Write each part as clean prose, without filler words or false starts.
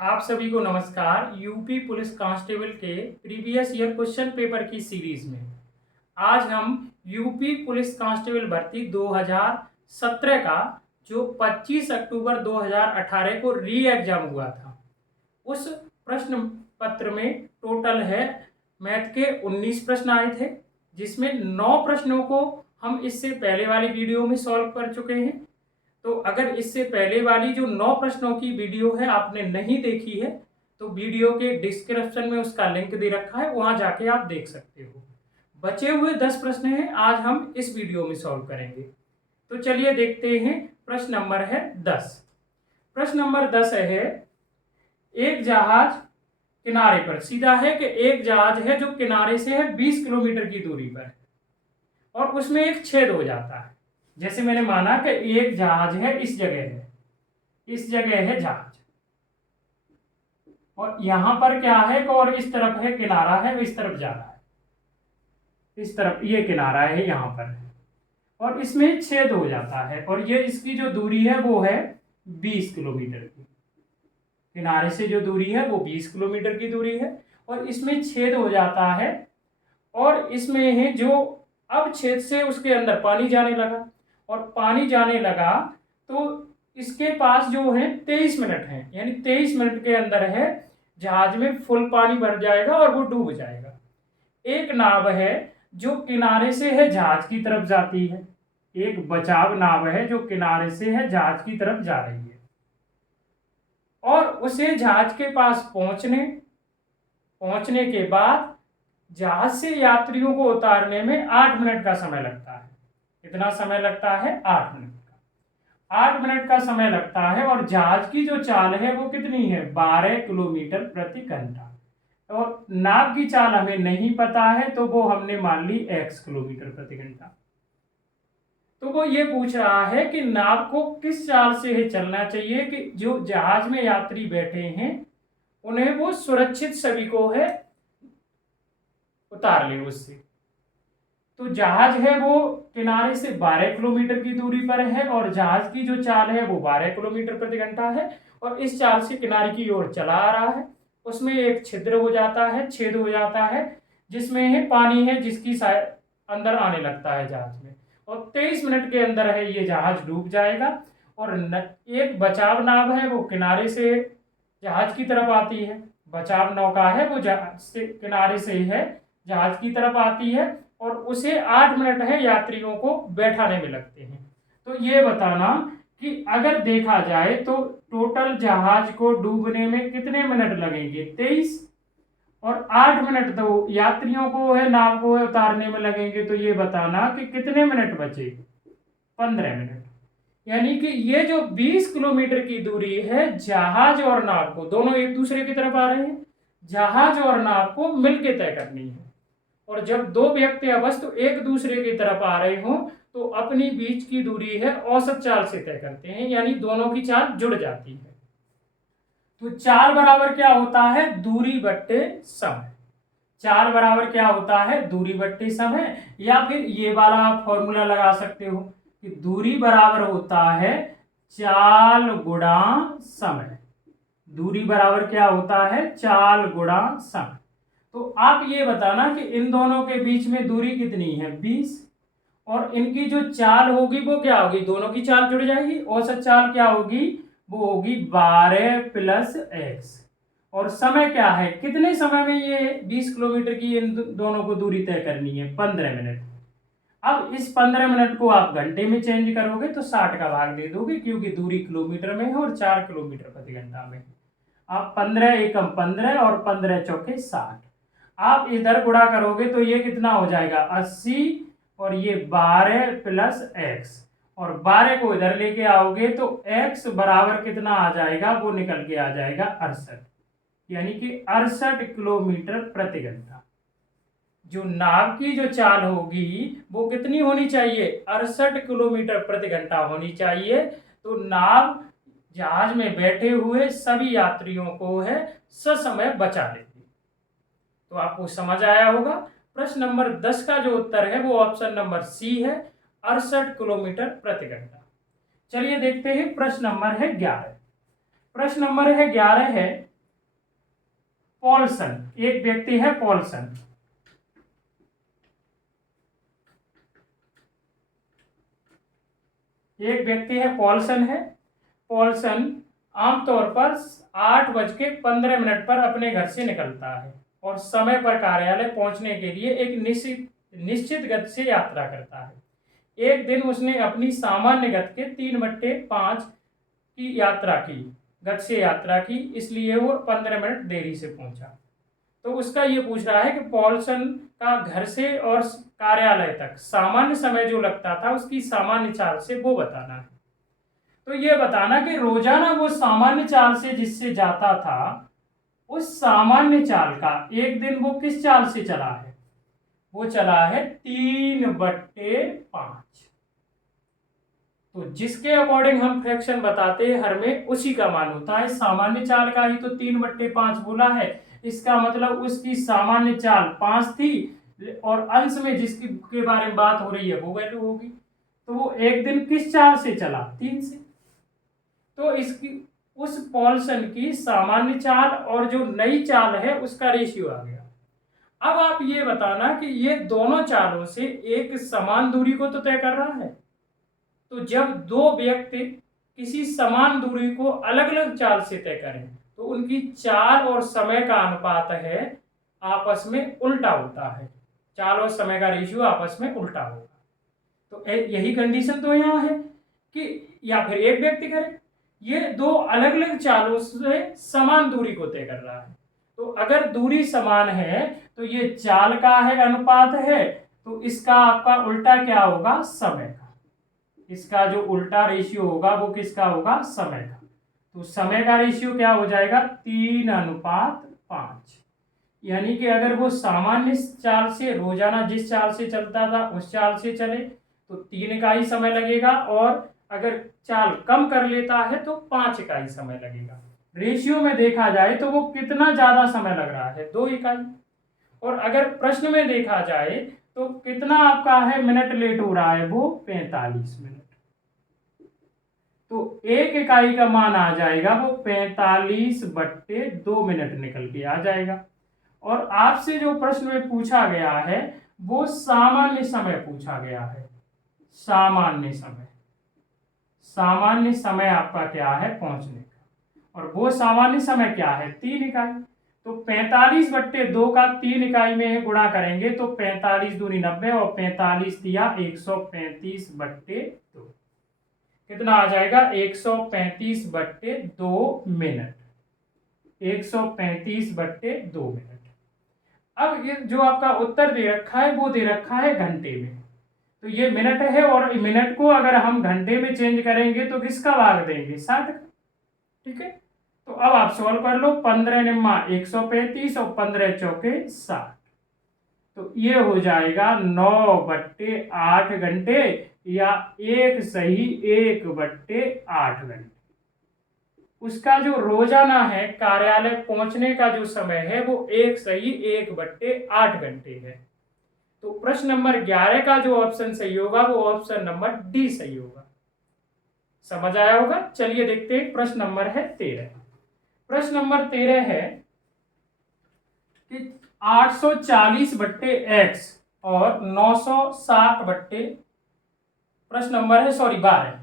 आप सभी को नमस्कार। यूपी पुलिस कांस्टेबल के प्रीवियस ईयर क्वेश्चन पेपर की सीरीज में आज हम यूपी पुलिस कांस्टेबल भर्ती 2017 का जो 25 अक्टूबर 2018 को री एग्जाम हुआ था, उस प्रश्न पत्र में टोटल है मैथ के 19 प्रश्न आए थे, जिसमें 9 प्रश्नों को हम इससे पहले वाली वीडियो में सॉल्व कर चुके हैं। तो अगर इससे पहले वाली जो 9 प्रश्नों की वीडियो है आपने नहीं देखी है, तो वीडियो के डिस्क्रिप्शन में उसका लिंक दे रखा है, वहां जाके आप देख सकते हो। बचे हुए 10 प्रश्न हैं, आज हम इस वीडियो में सॉल्व करेंगे। तो चलिए देखते हैं। प्रश्न नंबर है 10। प्रश्न नंबर 10 है, एक जहाज किनारे पर, सीधा है कि एक जहाज है जो किनारे से है 20 किलोमीटर की दूरी पर और उसमें एक छेद हो जाता है। जैसे मैंने माना कि एक जहाज है, इस जगह है जहाज, और यहां पर क्या है और इस तरफ है किनारा है, इस तरफ जा रहा है, इस तरफ ये किनारा है यहां पर, और इसमें छेद हो जाता है और ये इसकी जो दूरी है वो है 20 किलोमीटर की। किनारे से जो दूरी है वो 20 किलोमीटर की दूरी है और इसमें छेद हो जाता है, और इसमें है जो अब छेद से उसके अंदर पानी जाने लगा, और पानी जाने लगा तो इसके पास जो है 23 मिनट है, यानी 23 मिनट के अंदर है जहाज में फुल पानी भर जाएगा और वो डूब जाएगा। एक नाव है जो किनारे से है जहाज की तरफ जाती है, एक बचाव नाव है जो किनारे से है जहाज की तरफ जा रही है, और उसे जहाज के पास पहुंचने के बाद जहाज से यात्रियों को उतारने में 8 मिनट का समय लगता है। कितना समय लगता है? 8 मिनट का। 8 मिनट का समय लगता है, और जहाज की जो चाल है वो कितनी है? 12 किलोमीटर प्रति घंटा। और नाव की चाल हमें नहीं पता है, तो वो हमने मान ली x किलोमीटर प्रति घंटा। तो वो ये पूछ रहा है कि नाव को किस चाल से चलना चाहिए कि जो जहाज में यात्री बैठे हैं उन्हें वो सुरक्षित सभी को है उतार ले उससे। तो जहाज है वो किनारे से 12 किलोमीटर की दूरी पर है, और जहाज की जो चाल है वो 12 किलोमीटर प्रति घंटा है, और इस चाल से किनारे की ओर चला आ रहा है। उसमें एक छिद्र हो जाता है, छेद हो जाता है, जिसमें है पानी है, जिसकी अंदर आने लगता है जहाज में, और 23 मिनट के अंदर है ये जहाज डूब जाएगा। और एक बचाव नाव है वो किनारे से जहाज की तरफ आती है, बचाव नौका है वो जहाज से किनारे से है जहाज की तरफ आती है, और उसे 8 मिनट है यात्रियों को बैठाने में लगते हैं। तो ये बताना कि अगर देखा जाए तो टोटल जहाज को डूबने में कितने मिनट लगेंगे? 23, और 8 मिनट तो यात्रियों को है नाव को है उतारने में लगेंगे। तो ये बताना कि कितने मिनट बचे? 15 मिनट। यानी कि ये जो 20 किलोमीटर की दूरी है जहाज और नाव को, दोनों एक दूसरे की तरफ आ रहे हैं, जहाज और नाव को मिलकर तय करनी है। और जब दो व्यक्ति या वस्तु एक दूसरे की तरफ आ रहे हो तो अपनी बीच की दूरी है औसत चाल से तय करते हैं, यानी दोनों की चाल जुड़ जाती है। तो चाल बराबर क्या होता है? दूरी बट्टे समय। चाल बराबर क्या होता है? दूरी बट्टे समय। या फिर ये वाला आप फॉर्मूला लगा सकते हो कि दूरी बराबर होता है चाल गुणा समय। दूरी बराबर क्या होता है? चाल गुणा समय। तो आप ये बताना कि इन दोनों के बीच में दूरी कितनी है? 20, और इनकी जो चाल होगी वो क्या होगी? दोनों की चाल जुड़ जाएगी, औसत चाल क्या होगी? वो होगी 12 प्लस x। और समय क्या है? कितने समय में ये 20 किलोमीटर की इन दोनों को दूरी तय करनी है? 15 मिनट। अब इस 15 मिनट को आप घंटे में चेंज करोगे तो 60 का भाग दे दोगे, क्योंकि दूरी किलोमीटर में है और 4 किलोमीटर प्रति घंटा में। आप 15 एकम 15 और 15 चौके 60। आप इधर गुणा करोगे तो ये कितना हो जाएगा? 80, और ये 12 प्लस x, और 12 को इधर लेके आओगे तो x बराबर कितना आ जाएगा? वो निकल के आ जाएगा 68, यानी कि 68 किलोमीटर प्रति घंटा। जो नाव की जो चाल होगी वो कितनी होनी चाहिए? 68 किलोमीटर प्रति घंटा होनी चाहिए। तो नाव जहाज में बैठे हुए सभी यात्रियों को है ससमय बचा लेगी। तो आपको समझ आया होगा। प्रश्न नंबर 10 का जो उत्तर है वो ऑप्शन नंबर सी है, 68 किलोमीटर प्रति घंटा। चलिए देखते हैं प्रश्न नंबर है 11। प्रश्न नंबर है 11 है, पॉल्सन, एक व्यक्ति है पॉल्सन। एक व्यक्ति है पॉल्सन है। पॉल्सन आमतौर पर 8:15 पर अपने घर से निकलता है और समय पर कार्यालय पहुंचने के लिए एक निश्चित गति से यात्रा करता है। एक दिन उसने अपनी सामान्य गति के 3/5 की यात्रा की, गति से यात्रा की, इसलिए वो 15 मिनट देरी से पहुंचा। तो उसका ये पूछ रहा है कि पॉल्सन का घर से और कार्यालय तक सामान्य समय जो लगता था उसकी सामान्य चाल से वो बताना है। तो ये बताना कि रोजाना वो सामान्य चाल से जिससे जाता था उस सामान्य चाल का एक दिन वो किस चाल से चला है, वो चला है 3/5। तो जिसके अकॉर्डिंग हम फ्रैक्शन बताते हैं हर में उसी का मान होता है। सामान्य चाल का ही तो 3/5 बोला है, इसका मतलब उसकी सामान्य चाल 5 थी और अंश में जिसकी के बारे में बात हो रही है वो वैल्यू होगी। तो वो एक दिन किस चाल से चला, 3 से। तो इसकी उस पॉल्सन की सामान्य चाल और जो नई चाल है उसका रेशियो आ गया। अब आप ये बताना कि ये दोनों चालों से एक समान दूरी को तो तय कर रहा है। तो जब दो व्यक्ति किसी समान दूरी को अलग अलग चाल से तय करें तो उनकी चाल और समय का अनुपात है आपस में उल्टा होता है। चाल और समय का रेशियो आपस में उल्टा होगा। तो यही कंडीशन तो यहाँ है कि या फिर एक व्यक्ति करे, ये दो अलग अलग चालों से समान दूरी को तय कर रहा है। तो अगर दूरी समान है तो ये चाल का है अनुपात है, तो इसका आपका उल्टा क्या होगा, समय का। इसका जो उल्टा रेशियो होगा वो किसका होगा, समय का। तो समय का रेशियो क्या हो जाएगा, 3:5। यानी कि अगर वो सामान्य चाल से रोजाना जिस चाल से चलता था उस चाल से चले तो 3 इकाई समय लगेगा, और अगर चाल कम कर लेता है तो 5 इकाई समय लगेगा। रेशियो में देखा जाए तो वो कितना ज्यादा समय लग रहा है, 2 इकाई। और अगर प्रश्न में देखा जाए तो कितना आपका है मिनट लेट हो रहा है, वो 45 मिनट। तो 1 इकाई का मान आ जाएगा वो 45/2 मिनट निकल के आ जाएगा। और आपसे जो प्रश्न में पूछा गया है वो सामान्य समय पूछा गया है। सामान्य समय, सामान्य समय आपका क्या है पहुंचने का, और वो सामान्य समय क्या है, 3 इकाई। तो 45/2 का 3 इकाई में गुणा करेंगे तो 45 दूनी 90 और 45 दिया 135/2। कितना आ जाएगा, 135/2 मिनट। 135/2 मिनट। अब ये जो आपका उत्तर दे रखा है वो दे रखा है घंटे में, तो ये मिनट है और मिनट को अगर हम घंटे में चेंज करेंगे तो किसका भाग देंगे, 60 का। ठीक है, तो अब आप सॉल्व कर लो। 15 निम्मा 135 और 15 चौके 60, तो ये हो जाएगा 9/8 घंटे, या 1 सही 1/8 घंटे। उसका जो रोजाना है कार्यालय पहुंचने का जो समय है वो 1 सही 1/8 घंटे है। तो प्रश्न नंबर 11 का जो ऑप्शन सही होगा वो ऑप्शन नंबर डी सही होगा। समझ आया होगा। चलिए देखते हैं, प्रश्न नंबर है 13। प्रश्न नंबर 13 है कि 840/x और 960 प्रश्न नंबर है 12।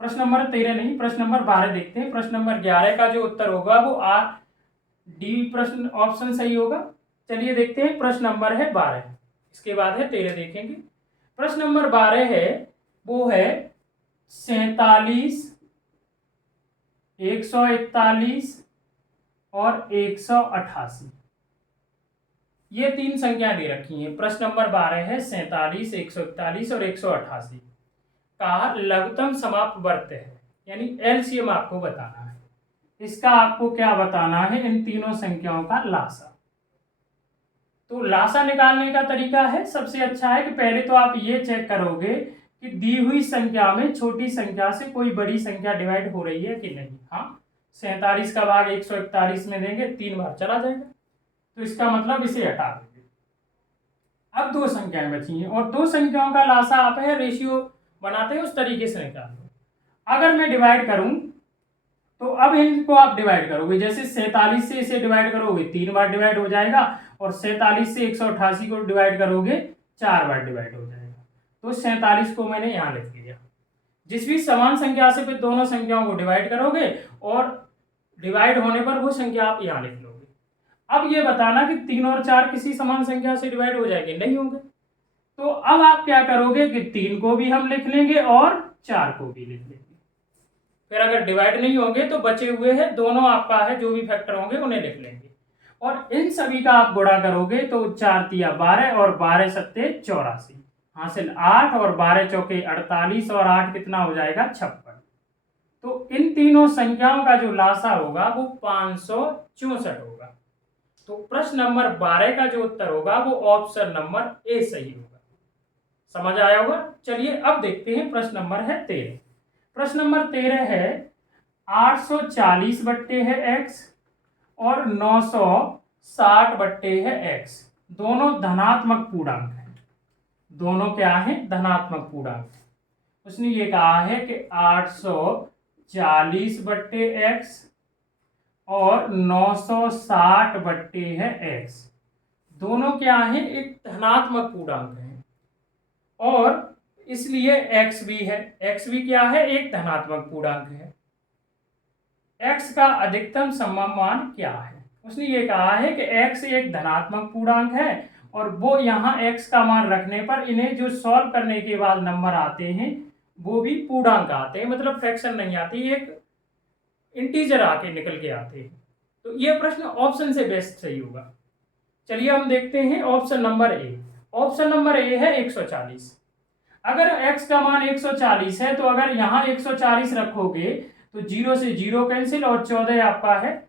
प्रश्न नंबर 13 नहीं, प्रश्न नंबर 12 देखते हैं। प्रश्न नंबर 11 का जो उत्तर होगा वो डी प्रश्न ऑप्शन सही होगा। चलिए देखते हैं, प्रश्न नंबर है 12, इसके बाद है 13 देखेंगे। प्रश्न नंबर 12 है वो है 47, 141 और 188। ये 3 संख्या दे रखी हैं। प्रश्न नंबर 12 है 47, 141 और 188 का लघुत्तम समाप्त वर्त है, यानी एलसीएम आपको बताना है। इसका आपको क्या बताना है, इन तीनों संख्याओं का लासा। तो लासा निकालने का तरीका है, सबसे अच्छा है कि पहले तो आप ये चेक करोगे कि दी हुई संख्या में छोटी संख्या से कोई बड़ी संख्या डिवाइड हो रही है कि नहीं। हाँ, 47 का भाग 141 में देंगे 3 बार चला जाएगा, तो इसका मतलब इसे हटा देंगे। अब 2 संख्याएं बची हैं और 2 संख्याओं का लासा आप है रेशियो बनाते हैं उस तरीके से निकाल लो। अगर मैं डिवाइड करूं तो अब इनको आप डिवाइड करोगे, जैसे 47 से इसे डिवाइड करोगे 3 बार डिवाइड हो जाएगा, और 47 से 188 को डिवाइड करोगे 4 बार डिवाइड हो जाएगा। तो 47 को मैंने यहाँ लिख लिया। जिस भी समान संख्या से फिर दोनों संख्याओं को डिवाइड करोगे और डिवाइड होने पर वो संख्या आप यहाँ लिख लोगे। अब ये बताना कि 3 और 4 किसी समान संख्या से डिवाइड हो जाएंगे, नहीं होंगे। तो अब आप क्या करोगे कि 3 को भी हम लिख लेंगे और 4 को भी लिख लेंगे। फिर अगर डिवाइड नहीं होंगे तो बचे हुए हैं दोनों आपका है, जो भी फैक्टर होंगे उन्हें लिख लेंगे, और इन सभी का आप गुणा करोगे तो 4 तिया 12 और 12 सत्ते 84, हासिल 8 और 12 चौके 48 और 8 कितना हो जाएगा 56। तो इन तीनों संख्याओं का जो लासा होगा वो 564 होगा। तो प्रश्न नंबर 12 का जो उत्तर होगा वो ऑप्शन नंबर ए सही होगा। समझ आया होगा। चलिए अब देखते हैं प्रश्न नंबर है 13। प्रश्न नंबर 13 है 840 बट्टे है x और 960 बट्टे है x, दोनों धनात्मक पूर्णांक है। दोनों क्या है? धनात्मक पूर्णांक। उसने ये कहा है कि 840 बट्टे x और 960 बट्टे है x, दोनों क्या है? एक धनात्मक पूर्णांक है, और इसलिए x भी है। x भी क्या है? एक धनात्मक पूर्णांक है। x का अधिकतम संभव मान क्या है? उसने ये कहा है कि x एक धनात्मक पूर्णांक है, और वो यहाँ x का मान रखने पर इन्हें जो सॉल्व करने के बाद नंबर आते हैं वो भी पूर्णांक आते हैं, मतलब फ्रैक्शन नहीं आती, एक इंटीजर आके निकल के आते हैं। तो ये प्रश्न ऑप्शन से बेस्ट सही होगा। चलिए हम देखते हैं option number A. Option number A है 140। अगर x का मान 140 है तो अगर यहाँ 140 रखोगे तो 0 से 0 कैंसिल, और 14 आपका है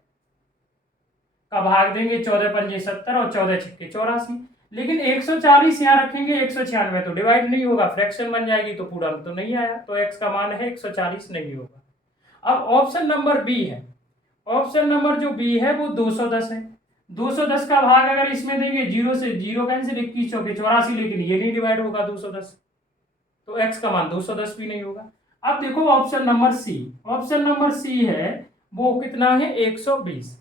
का भाग देंगे, 14 पंजे 70 और 14 छक्के 84। लेकिन 140 यहाँ रखेंगे, 196 तो डिवाइड नहीं होगा, फ्रैक्शन बन जाएगी, तो पूर्णांक तो नहीं आया, तो x का मान है 140 नहीं होगा। अब ऑप्शन नंबर बी है। ऑप्शन नंबर जो बी है वो 210 है। 210 का भाग अगर इसमें देंगे, 0 से 0 कैंसिल, 21 चौके 84, लेकिन ये नहीं डिवाइड होगा 210, तो x का मान 210 भी नहीं होगा। अब देखो option number C. Option number C है वो कितना है? 120।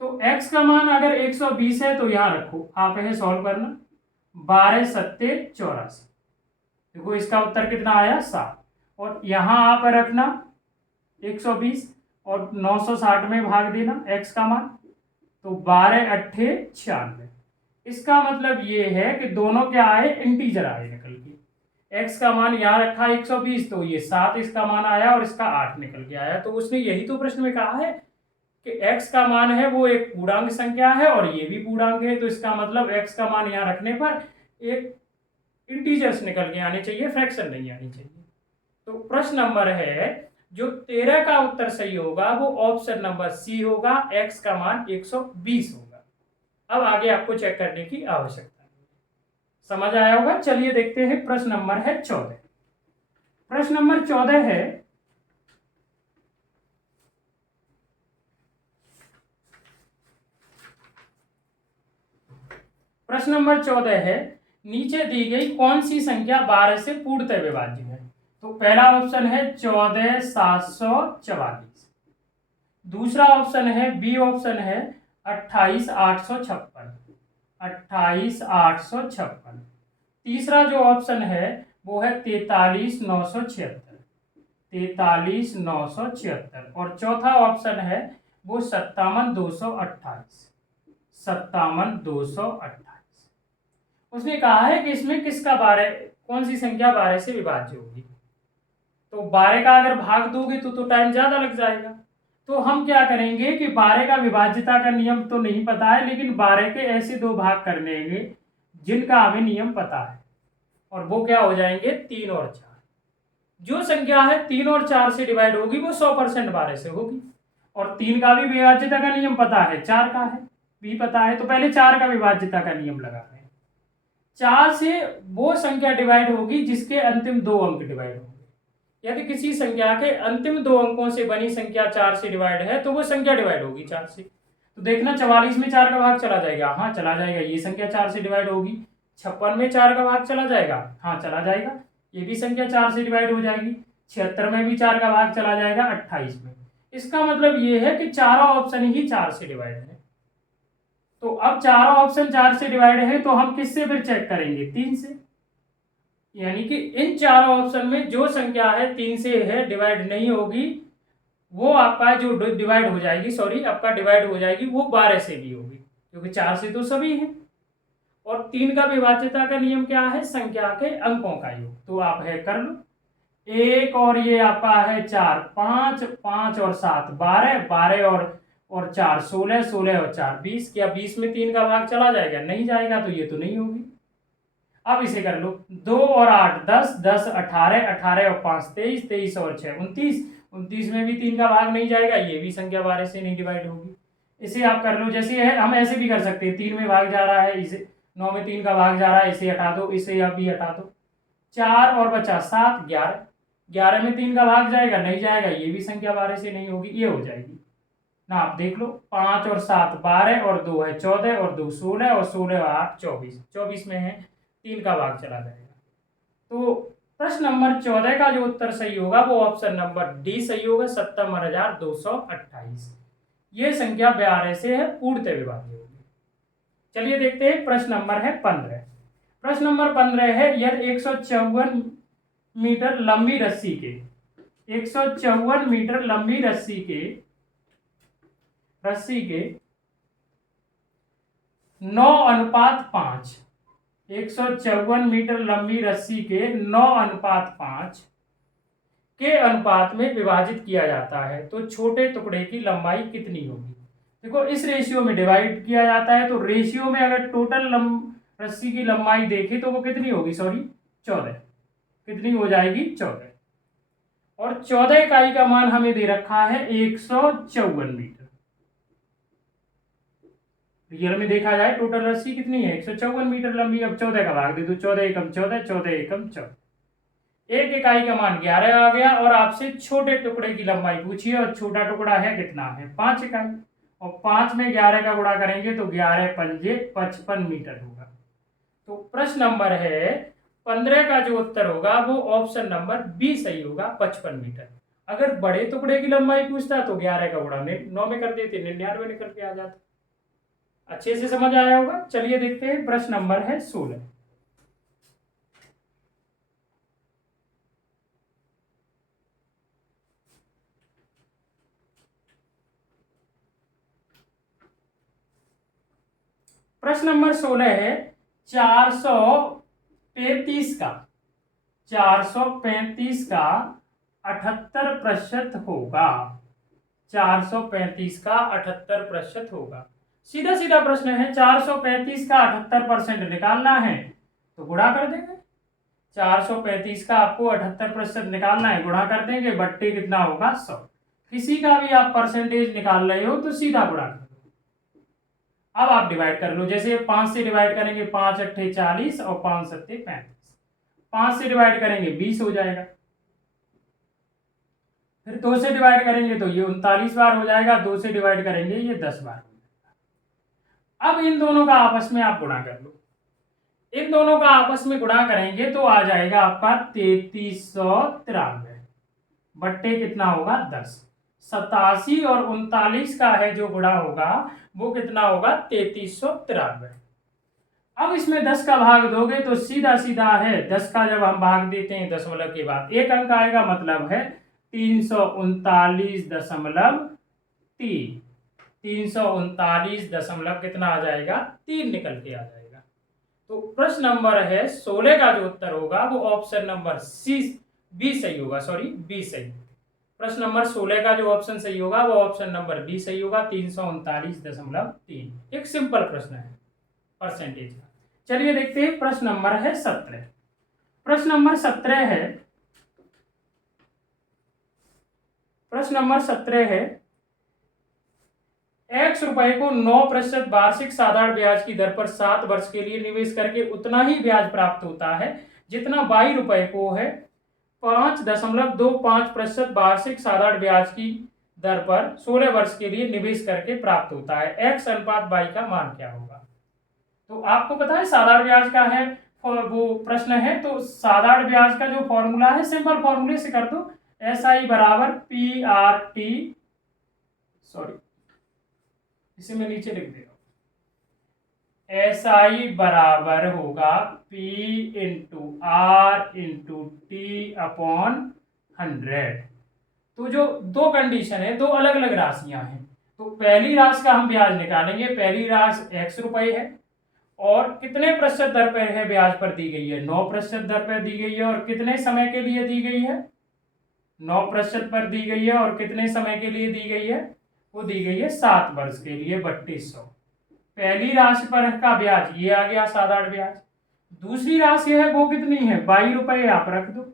तो x का मान अगर 120 है तो यहां रखो, आप है सॉल्व करना, 12 सत्ते 84। देखो इसका उत्तर कितना आया? 7। और यहां आप रखना 120 और 960 में भाग देना x का मान, तो 12 अट्ठे 96। इसका मतलब ये है कि दोनों क्या आए? इंटीजर आए निकल के। x का मान यहाँ रखा 120, तो ये 7 इसका मान आया और इसका 8 निकल के आया। तो उसने यही तो प्रश्न में कहा है कि x का मान है वो एक पूर्णांक संख्या है और ये भी पूर्णांक है, तो इसका मतलब x का मान यहाँ रखने पर एक इंटीजर्स निकल के आने चाहिए, फ्रैक्शन नहीं आनी चाहिए। तो प्रश्न नंबर है जो 13 का उत्तर सही होगा वो ऑप्शन नंबर सी होगा, x का मान 120 होगा। अब आगे आपको चेक करने की आवश्यकता है। समझ आया होगा। चलिए देखते हैं प्रश्न नंबर है 14। प्रश्न नंबर 14 है प्रश्न नंबर 14 है नीचे दी गई कौन सी संख्या 12 से पूर्णतः विभाज्य है? तो पहला ऑप्शन है 14,744। दूसरा ऑप्शन है बी, ऑप्शन है 28,856। 28,856। तीसरा जो ऑप्शन है वो है 43,976। 43,976। और चौथा ऑप्शन है वो 57,228। 57,228। उसने कहा है कि इसमें किसका 12, कौन सी संख्या 12 से विभाज्य होगी? तो 12 का अगर भाग दोगे तो टाइम ज्यादा लग जाएगा। तो हम क्या करेंगे कि 12 का विभाज्यता का नियम तो नहीं पता है, लेकिन 12 के ऐसे दो भाग कर लेंगे जिनका हमें नियम पता है, और वो क्या हो जाएंगे? 3 और 4। जो संख्या है 3 और 4 से डिवाइड होगी वो 100% 12 से होगी, और 3 का भी विभाज्यता का नियम पता है, 4 का है भी पता है। तो पहले 4 का विभाज्यता का नियम लगा रहे हैं। 4 से वो संख्या डिवाइड होगी जिसके अंतिम 2 अंक डिवाइड होंगे। यदि किसी संख्या के अंतिम 2 अंकों से बनी संख्या 4 से डिवाइड है तो वो संख्या डिवाइड होगी 4 से। तो देखना 44 में 4 का भाग चला जाएगा, हाँ चला जाएगा, ये संख्या 4 से डिवाइड होगी। 56 में 4 का भाग चला जाएगा, हाँ चला जाएगा, ये भी संख्या 4 से डिवाइड हो जाएगी। 76 में भी 4 का भाग चला जाएगा, 28 में। इसका मतलब ये है कि चारों ऑप्शन ही 4 से डिवाइड है। तो अब चारों ऑप्शन 4 से डिवाइड है तो हम किससे फिर चेक करेंगे? 3 से। यानी कि इन चारों ऑप्शन में जो संख्या है 3 से है डिवाइड नहीं होगी, वो आपका जो डिवाइड हो जाएगी, सॉरी आपका डिवाइड हो जाएगी वो 12 से भी होगी, क्योंकि 4 से तो सभी हैं। और 3 का विभाज्यता का नियम क्या है? संख्या के अंकों का योग। तो आप है कर लो, एक और ये आपका है 4 5, 5 और 7 12, 12 और 4 16, 16 और 4 20। क्या 20 में 3 का भाग चला जाएगा? नहीं जाएगा, तो ये तो नहीं होगी। अब इसे कर लो, 2 और 8 10, 10 18, 18 और 5 23, 23 और 6 29, 29 में भी 3 का भाग नहीं जाएगा, ये भी संख्या 12 से नहीं डिवाइड होगी। इसे आप कर लो, जैसे है हम ऐसे भी कर सकते हैं, 3 में भाग जा रहा है, इसे 9 में 3 का भाग जा रहा है, इसे हटा दो, इसे अब भी हटा दो, 4 और बचा 7 11, 11 में 3 का भाग जाएगा? नहीं जाएगा, ये भी संख्या 12 से नहीं होगी, ये हो जाएगी ना। आप देख लो, 5 और 7 12 और 2 है 14 और 2 16 और 16 और 8 24, 24 में है 3 का भाग चला जाएगा। तो प्रश्न नंबर 14 का जो उत्तर सही होगा वो ऑप्शन नंबर डी सही होगा, 57,228। ये संख्या 12 से है पूर्णतः विभाज्य होगी। चलिए देखते हैं प्रश्न नंबर है 15। प्रश्न नंबर 15 है, यदि 154 मीटर लंबी रस्सी के 154 मीटर लंबी रस्सी के 9:5, 154 मीटर लंबी रस्सी के 9:5 के अनुपात में विभाजित किया जाता है, तो छोटे टुकड़े की लंबाई कितनी होगी? देखो, इस रेशियो में डिवाइड किया जाता है, तो रेशियो में अगर टोटल रस्सी की लंबाई देखें तो वो कितनी होगी? सॉरी 14, कितनी हो जाएगी? 14। और 14 इकाई का मान हमें दे रखा है 154 मीटर। रियल में देखा जाए टोटल रस्सी कितनी है? 154 मीटर लंबी। अब 14 का भाग दे दो, 14 एकम 14, 14 एकम 14, एक इकाई का मान 11 आ गया। और आपसे छोटे टुकड़े की लंबाई पूछिए, और छोटा टुकड़ा है कितना है? 5 इकाई, और 5 में 11 का गुणा करेंगे तो 11 पंजे 55 मीटर होगा। तो प्रश्न नंबर है 15 का जो उत्तर होगा वो ऑप्शन नंबर बी सही होगा, 55 मीटर। अगर बड़े टुकड़े की लंबाई पूछता तो 11 का गुणा 9 में कर देते, 99 निकल के आ जाता। अच्छे से समझ आया होगा। चलिए देखते हैं प्रश्न नंबर है 16। प्रश्न नंबर 16 है, 435 का 78% होगा। 435 का 78% होगा। सीधा सीधा प्रश्न है, 435 का 78% निकालना है तो गुणा कर देंगे। 435 का आपको 78% निकालना है, गुणा कर देंगे, बट्टे कितना होगा? 100। किसी का भी आप परसेंटेज निकाल रहे हो तो सीधा गुणा कर दो। अब आप डिवाइड कर लो, जैसे 5 से डिवाइड करेंगे 5 अट्ठे 40 और 5 सत्ते 35, 5 से डिवाइड करेंगे 20 हो जाएगा। फिर 2 से डिवाइड करेंगे तो ये 39 बार हो जाएगा, 2 से डिवाइड करेंगे ये 10 बार हो जाएगा। अब इन दोनों का आपस में आप गुणा कर लो, इन दोनों का आपस में गुणा करेंगे तो आ जाएगा आपका 3393, बट्टे कितना होगा? 10। 87 और 39 का है जो गुणा होगा वो कितना होगा? 3393। अब इसमें 10 का भाग दोगे तो सीधा सीधा है, 10 का जब हम भाग देते हैं दशमलव के बाद एक अंक आएगा, मतलब है 339.3, 339 दशमलव कितना आ जाएगा? 3 निकल के आ जाएगा। तो प्रश्न नंबर है 16 का जो उत्तर होगा वो ऑप्शन नंबर सी बी सही होगा, सॉरी बी सही। प्रश्न नंबर 16 का जो ऑप्शन सही होगा वो ऑप्शन नंबर बी सही होगा, 339.3। एक सिंपल प्रश्न है परसेंटेज का। चलिए देखते हैं प्रश्न नंबर है 17। प्रश्न नंबर 17 है, प्रश्न नंबर 17 है, x रुपए को 9% वार्षिक साधारण ब्याज की दर पर 7 वर्ष के लिए निवेश करके उतना ही ब्याज प्राप्त होता है जितना y रुपए को है 5.25% वार्षिक साधारण ब्याज की दर पर 16 वर्ष के लिए निवेश करके प्राप्त होता है। x अनुपात y का मान क्या होगा? तो आपको पता है साधारण ब्याज का है वो प्रश्न है, तो साधारण ब्याज का जो फॉर्मूला है सिंपल फॉर्मूले से कर दो, SI बराबर PRT सॉरी, इसे मैं नीचे लिख दे रहा हूँ। SI बराबर होगा P into R into T upon 100। तो जो दो कंडीशन है, दो अलग अलग राशियां हैं। तो पहली राशि का हम ब्याज निकालेंगे। पहली राशि x रुपए है और कितने प्रतिशत दर पर है ब्याज पर दी गई है, 9% दर पर दी गई है। और कितने समय के लिए दी गई है, 9% पर दी गई है। और कितने समय के लिए दी गई है, वो दी गई है 7 वर्ष के लिए 3200। पहली राशि पर का ब्याज ये आ गया साधारण ब्याज। दूसरी राशि है वो कितनी है, 22 रुपए आप रख दो।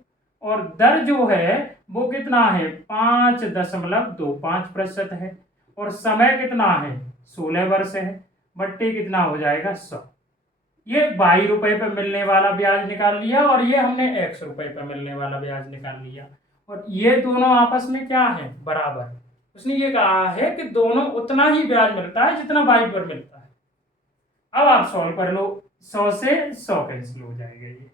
और दर जो है वो कितना है, 5.25% है। और समय कितना है, 16 वर्ष है। बट्टे कितना हो जाएगा, 100। ये 22 रुपए पे मिलने वाला ब्याज निकाल लिया और ये हमने x रुपए पे मिलने वाला ब्याज निकाल लिया। और ये दोनों आपस में क्या है, बराबर। उसने ये कहा है कि दोनों उतना ही ब्याज मिलता है जितना 22 पर मिलता है। अब आप सॉल्व कर लो, 100 से 100 कैंसिल हो जाएगा। ये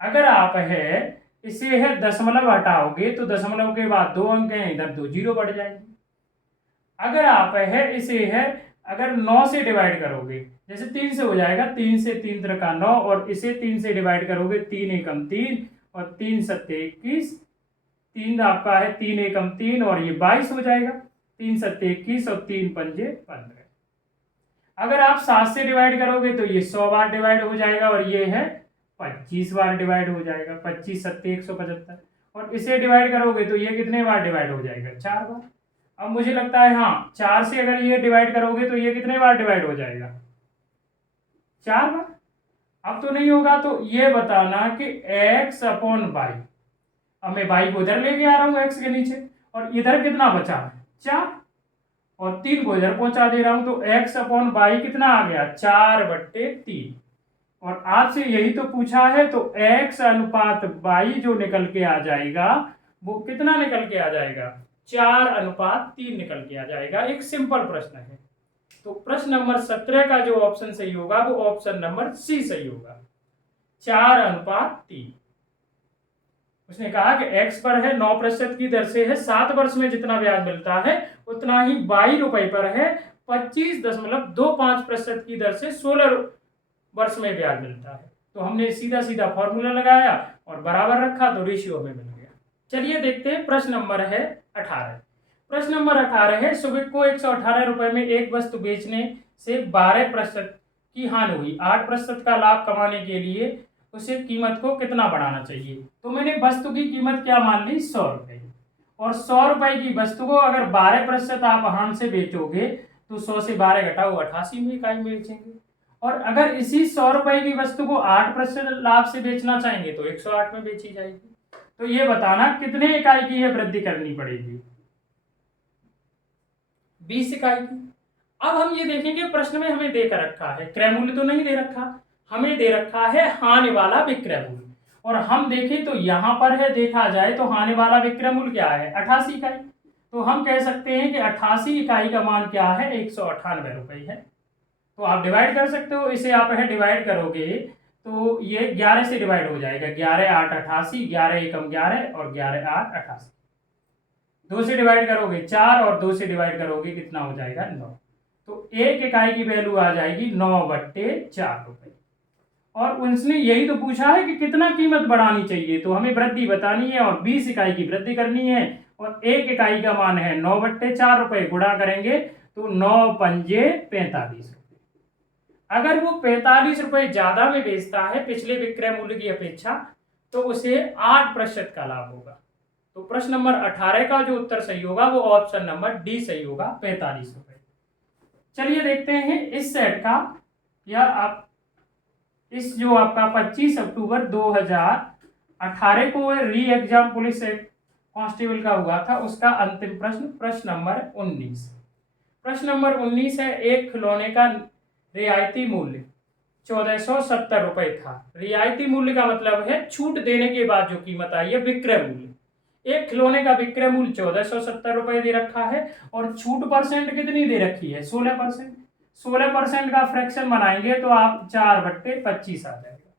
अगर आप है इसे है दशमलव हटाओगे तो दशमलव के बाद 2 अंक हैं, इधर 2 जीरो बढ़ जाएंगे। अगर आप है इसे है अगर 9 से डिवाइड करोगे, जैसे 3 से हो जाएगा, 3 से 3 त्रिका 9 और इसे 3 से डिवाइड करोगे, 3 एकम 3 और 3 सत्ते 21, 3 आपका है 3 एकम 3 और ये 22 हो जाएगा, 3 सत्ते 21 और 3 पंजे 15। अगर आप 7 से डिवाइड करोगे तो ये 100 बार डिवाइड हो जाएगा और ये है 25 बार डिवाइड हो जाएगा, 25 सत्ते 175। और इसे डिवाइड करोगे तो ये कितने बार डिवाइड हो जाएगा, 4 बार। अब मुझे लगता है हाँ, 4 से अगर ये डिवाइड करोगे तो ये कितने बार डिवाइड हो जाएगा, 4 बार। अब तो नहीं होगा तो ये बताना कि x अपॉन बाई, अब मैं बाई को इधर लेके आ रहा हूँ x के नीचे और इधर कितना बचा है, 4 और 3 को इधर पहुंचा दे रहा हूं तो x अपॉन बाई कितना आ गया, 4/3। और आपसे यही तो पूछा है तो x अनुपात बाई जो निकल के आ जाएगा वो कितना निकल के आ जाएगा, 4/3 निकल के आ जाएगा। एक सिंपल प्रश्न है। तो प्रश्न नंबर 17 का जो ऑप्शन सही होगा वो ऑप्शन नंबर सी सही होगा, 4/3। उसने कहा कि x पर है 9% की दर से है 7 वर्ष में जितना ब्याज मिलता है उतना ही 22 रुपए पर है 25.25% की दर से 16 वर्ष में ब्याज मिलता है। तो हमने सीधा सीधा फॉर्मूला लगाया और बराबर रखा तो रेशियो में मिल गया। चलिए देखते हैं प्रश्न नंबर है 18। प्रश्न नंबर 18 है, सुबिक को 118 रुपए में एक वस्तु बेचने से 12% की हानि हुई, 8% का लाभ कमाने के लिए उसे कीमत को कितना बढ़ाना चाहिए। तो मैंने वस्तु की कीमत क्या मान ली, 100 रुपए। और 100 रुपए की वस्तु को अगर 12% आप हानि से बेचोगे तो 100 से 12 घटाओ 88 में इकाई में बेचेंगे। और अगर इसी 100 रुपए की वस्तु को 8% लाभ से बेचना चाहेंगे तो 108 में बेची जाएगी। तो ये बताना कितने इकाई की है वृद्धि करनी पड़ेगी, 20 इकाई की। अब हम ये देखेंगे प्रश्न में हमें दे कर रखा है, क्रय मूल्य तो नहीं दे रखा, हमें दे रखा है हानि वाला विक्रय मूल्य। और हम देखें तो यहां पर है, देखा जाए तो हानि वाला विक्रय मूल्य क्या है, 88 इकाई। तो हम कह सकते हैं कि 88 इकाई का मान क्या है, 198 रुपए है। तो आप डिवाइड कर सकते हो, इसे आप है डिवाइड करोगे तो ये 11 से डिवाइड हो जाएगा, 11 8 88, 11 एकम 11 और 11 8 88। 2 से डिवाइड करोगे 4 और 2 से डिवाइड करोगे कितना हो जाएगा, 9। तो एक इकाई की वैल्यू आ जाएगी 9/4 रुपए। और उसने यही तो पूछा है कि कितना कीमत बढ़ानी चाहिए, तो हमें वृद्धि बतानी है और 20 इकाई की वृद्धि करनी है। और एक इकाई का मान है 9/4 रुपए, गुणा करेंगे तो 9 पंजे 45 रुपए। अगर वो 45 रुपए ज्यादा में बेचता है पिछले विक्रय मूल्य की अपेक्षा तो उसे 8% का लाभ होगा। तो प्रश्न नंबर 18 का जो उत्तर सही होगा वो ऑप्शन नंबर डी सही होगा, 45 रुपए। चलिए देखते हैं इस सेट का, या आप इस जो आपका 25 अक्टूबर 2018 को री एग्जाम पुलिस कांस्टेबल का हुआ था उसका अंतिम प्रश्न, प्रश्न नंबर 19। प्रश्न नंबर 19 है, एक खिलौने का रियायती मूल्य 1470 रुपए था। रियायती मूल्य का मतलब है छूट देने के बाद जो कीमत आई है, विक्रय मूल्य। एक खिलौने का विक्रय मूल्य 1470 रुपए दे रखा है और छूट परसेंट कितनी दे रखी है, 16%। 16% का फ्रैक्शन बनाएंगे तो आप 4/25 आ जाएगा।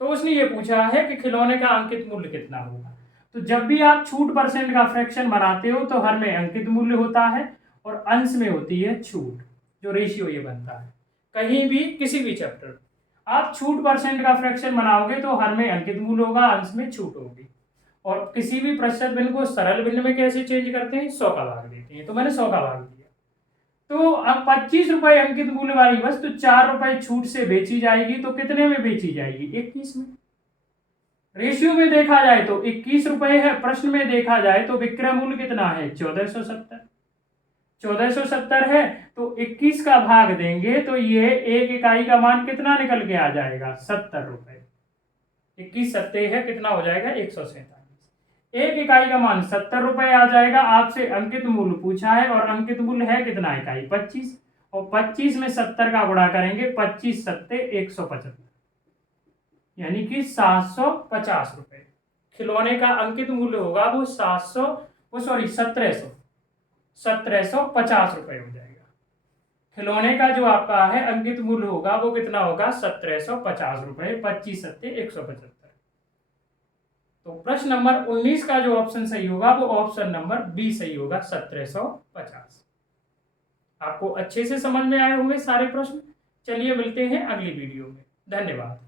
तो उसने ये पूछा है कि खिलौने का अंकित मूल्य कितना होगा। तो जब भी आप छूट परसेंट का फ्रैक्शन बनाते हो तो हर में अंकित मूल्य होता है और अंश में होती है छूट, जो रेशियो ये बनता है। कहीं भी किसी भी चैप्टर आप छूट परसेंट का फ्रैक्शन बनाओगे तो हर में अंकित मूल्य होगा, अंश में छूट होगी। और किसी भी प्रतिशत भिन्न को सरल भिन्न में कैसे चेंज करते हैं, 100 का भाग देते हैं। तो मैंने 100 का भाग दिया। तो अब 25 रुपए अंकित मूल्य वाली वस्तु 4 रुपए छूट से बेची जाएगी, तो कितने में बेची जाएगी, 21 में। रेशियो में देखा जाए तो 21 रुपए है, प्रश्न में देखा जाए तो विक्रय मूल्य कितना है, 1470। 1470 है तो 21 का भाग देंगे तो ये एक इकाई का मान कितना निकल के आ जाएगा, 70 रुपए। 21 सत्ते है कितना हो जाएगा, 147। एक इकाई का मान 70 रुपए आ जाएगा। आपसे अंकित मूल्य पूछा है और अंकित मूल्य है कितना इकाई, 25, और 25 में 70 का गुणा करेंगे, 25 सत्ते 175, यानी कि 750 रुपए। खिलौने का अंकित मूल्य होगा वो 1750 रुपए हो जाएगा। खिलौने का जो आपका है अंकित मूल्य होगा वो कितना होगा, 1750 रुपए, 25 सत्ते 175। तो प्रश्न नंबर 19 का जो ऑप्शन सही होगा वो ऑप्शन नंबर बी सही होगा, 1750। आपको अच्छे से समझ में आए होंगे सारे प्रश्न। चलिए मिलते हैं अगली वीडियो में, धन्यवाद।